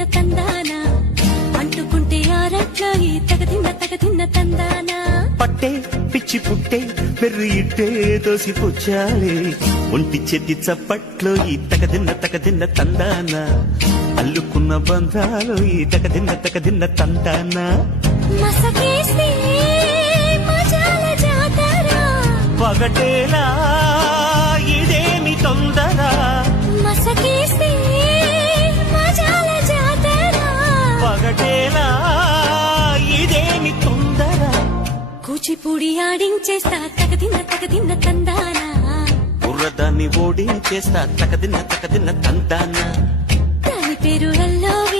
తగదిన్న తందాన అంటుకుంటే ఆరట్లో ఈ తగదిన్న తందాన పట్టే పిచ్చి పుట్టే పెర్రి ఇట్టే దోసిపుచ్చాలే ఒంటి చేతి చప్పట్లో ఈ తగదిన్న తందాన అల్లుకున్న బంధాలు ఈ తగదిన్న తందాన మసకేస్తే మజాల జాతర పగటేలా ఇదేమి తొందర మసకేస్తే మజాల జాతర పగటేలా ఇదేమి తొందర కూచిపూడి ఆడించేస్తా తగదిన్న తందాన బుర్రదాన్ని ఓడించేస్తా తగదిన్న తందాన దాని పేరు అల్లో